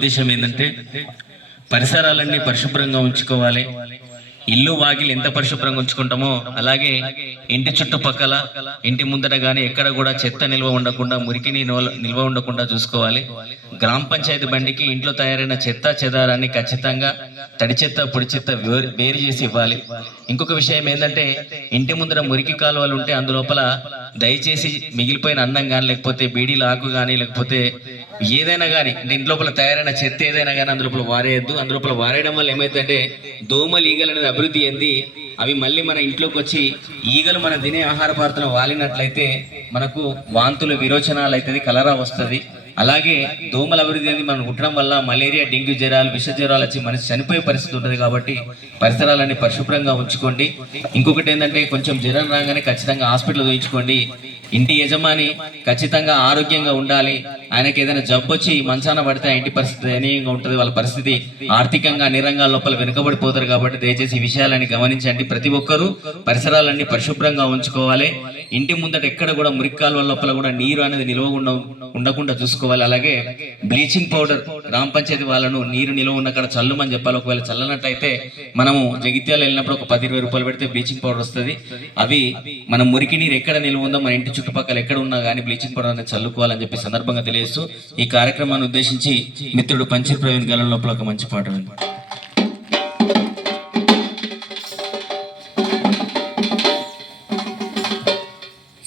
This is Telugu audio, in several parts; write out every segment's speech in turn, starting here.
ఉద్దేశం ఏంటంటే పరిసరాలన్నీ పరిశుభ్రంగా ఉంచుకోవాలి. ఇల్లు వాకిలి ఎంత పరిశుభ్రంగా ఉంచుకుంటామో అలాగే ఇంటి చుట్టుపక్కల ఇంటి ముందర కానీ ఎక్కడ కూడా చెత్త నిల్వ ఉండకుండా, మురికిని నిల్వ ఉండకుండా చూసుకోవాలి. గ్రామ పంచాయతీ బండికి ఇంట్లో తయారైన చెత్త చెదారాన్ని ఖచ్చితంగా తడి చెత్త పొడి చెత్త వేరు చేసి ఇవ్వాలి. ఇంకొక విషయం ఏంటంటే ఇంటి ముందర మురికి కాలువలు ఉంటే అందులోపల దయచేసి మిగిలిపోయిన అన్నం కానీ, లేకపోతే బీడీల ఆకు కానీ, లేకపోతే ఏదైనా కానీ ఇంట్లోపల తయారైన చెత్త ఏదైనా కానీ అందులోపల వారేయద్దు. అందులోపల వారేయడం వల్ల ఏమైందంటే దోమలు ఈగలు అనేది అభివృద్ధి చెంది అవి మళ్ళీ మన ఇంట్లోకి వచ్చి ఈగలు మనం తినే ఆహార పదార్థాలు వాలినట్లయితే మనకు వాంతులు, విరోచనాలు అవుతుంది, కలరా వస్తుంది. అలాగే దోమల అభివృద్ధి అనేది మనం కుట్టడం వల్ల మలేరియా, డెంగ్యూ జ్వరాలు, విష జ్వరాలు వచ్చి మనిషి చనిపోయే పరిస్థితి ఉంటుంది. కాబట్టి పరిసరాలన్నీ పరిశుభ్రంగా ఉంచుకోండి. ఇంకొకటి ఏంటంటే కొంచెం జ్వరం రాగానే ఖచ్చితంగా హాస్పిటల్ చూయించుకోండి. ఇంటి యజమాని ఖచ్చితంగా ఆరోగ్యంగా ఉండాలి. ఆయనకి ఏదైనా జబ్బు వచ్చి మంచాన పడితే ఆ ఇంటి పరిస్థితి దయనీయంగా ఉంటుంది. వాళ్ళ పరిస్థితి ఆర్థికంగా అన్ని రంగాల లోపల వెనుకబడిపోతారు. కాబట్టి దయచేసి ఈ విషయాలని గమనించండి. ప్రతి ఒక్కరూ పరిసరాలన్నీ పరిశుభ్రంగా ఉంచుకోవాలి. ఇంటి ముందట ఎక్కడ కూడా మురికి కాలువల లోపల కూడా నీరు అనేది నిల్వ ఉండకుండా చూసుకోవాలి. అలాగే బ్లీచింగ్ పౌడర్ గ్రామ పంచాయతీ వాళ్ళను నీరు నిల్వ ఉన్నక్కడ చల్లుమని చెప్పాలి. ఒకవేళ చల్లనట్టయితే మనము జగిత్యాల వెళ్ళినప్పుడు ఒక 10-20 రూపాయలు పెడితే బ్లీచింగ్ పౌడర్ వస్తుంది. అవి మన మురికి నీరు ఎక్కడ నిల్వ ఉందో మన ఇంటి చుట్టుపక్కల ఎక్కడ ఉన్నా కానీ బ్లీచింగ్ పౌడర్ అనేది చల్లుకోవాలని చెప్పి సందర్భంగా తెలియజేస్తూ ఈ కార్యక్రమాన్ని ఉద్దేశించి మిత్రుడు పంచర్ ప్రవీణ్ గారి లోపల ఒక మంచి పాట ఉంది.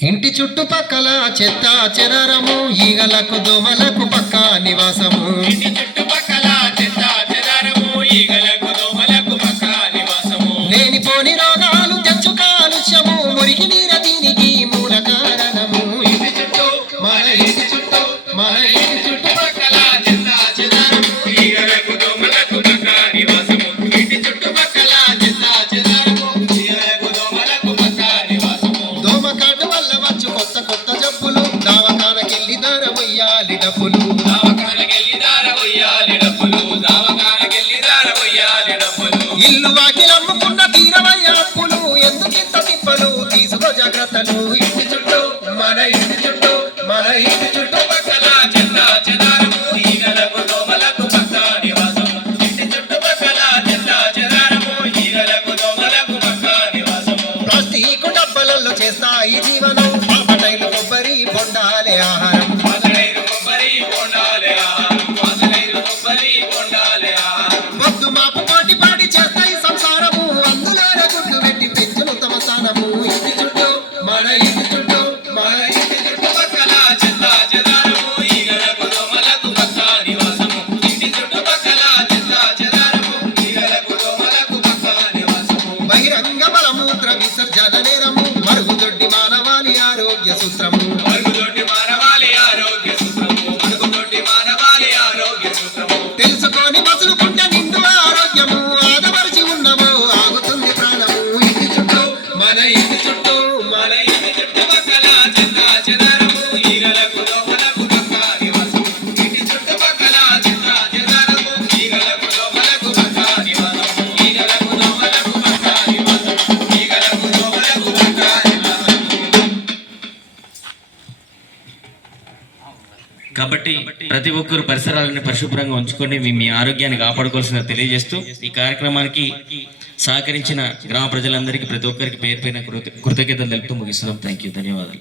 ఇంటి చుట్టుపక్కల చెత్త చెదారము, ఈగలకు దోమలకు పక్క నివాసము. ఇంటి చుట్టుపక్కల చెత్త చెదారము, ఈగలకు దోమలకు పక్క నివాసము. లేనిపోని రోగాలు తెచ్చు కాలుష్యము, మురికి నీరు దీనికి మూల కారణము. ఇంటి చుట్టూ మన ఇంటి చుట్టూ మన ఇంటి చుట్టుపక్కల చెత్త చెదారము, ఈగలకు దోమలకు పక్క నివాసము. ఇంటి చుట్టుపక్కల చెత్త చెదారము, ఈగలకు దోమలకు పక్క నివాసము. దోమ కాటు వల్ల వచ్చు కొత్త కొత్త జబ్బులు, దావకానకెళ్ళి దారమయ్యాలి డబ్బులు. దావకానకెళ్ళి దారమయ్యాలి డబ్బులు, దావకానకెళ్ళి దారమయ్యాలి డబ్బులు. ఇల్లు వాకిలమ్ముకున్న తీరవయ్య అప్పులు, ఎందుకింత తిప్పలు, తీసుకో జాగ్రత్తలు. ఇంటి చుట్టూ మన ఇంటి చుట్టూ మన ఇంటి చుట్టుపక్కల చెత్త చెదారము, ఈగలకు దోమలకు పక్క నివాసము. ఇంటి చుట్టుపక్కల చెత్త చెదారము, ఈగలకు దోమలకు పక్క నివాసము. ప్లాస్టిక్ డబ్బలలో చేస్తాయి జీవనం, పాపటైలు కొబ్బరి బొండాలే ఆహారం. వాసనైరు కొబ్బరి బొండాలే ఆహారం, వాసనైరు కొబ్బరి బొండాలే ఆహారం. పొద్దు మాపు కోటి పాడి చేస్తాయి సంసారము, అందులో గుడ్లు పెట్టి పెంచును తమ స్థానము. ఇంటి చుట్టూ మన ఇంటి చుట్టూ మన ఇంటి చుట్టుపక్కల చెత్త చెదారము, ఈగలకు దోమలకు పక్క నివాసము. ఇంటి చుట్టుపక్కల చెత్త చెదారము, ఈగలకు దోమలకు పక్క నివాసము. బహిరంగ మలమూత్ర విసర్జన నేరము, మరుగుదొడ్డి మానవాళి ఆరోగ్య సూత్రము. మరుగుదొడ్డి మానవాళి ఆరోగ్య సూత్రము, మరుగుదొడ్డి మానవాళి ఆరోగ్య సూత్రము. తెలుసుకొని మసులుకుంటే నిండు ఆరోగ్యము, ఆదమరిచి ఉన్నమో ఆగుతుంది ప్రాణము. ఇంటి చుట్టూ మన ఇంటి చుట్టూ మన ఇంటి చుట్టుపక్కల చెత్త చెదారము, ఈగలకు దోమలకు పక్క నివాసము. ఇంటి చుట్టుపక్కల చెత్త చెదారము, ఈగలకు దోమలకు పక్క నివాసము. ఈగలకు దోమలకు పక్క నివాసము. ఈగలకు దోమలకు పక్క నివాసము. కాబట్టి ప్రతి ఒక్కరు పరిసరాలను పరిశుభ్రంగా ఉంచుకొని మీ ఆరోగ్యాన్ని కాపాడుకోవాల్సిందిగా తెలియజేస్తూ ఈ కార్యక్రమానికి సహకరించిన గ్రామ ప్రజలందరికీ ప్రతి ఒక్కరికి పేరు పైన కృతజ్ఞతలు తెలుపుతూ ముగిస్తున్నాం. థ్యాంక్ యూ, ధన్యవాదాలు.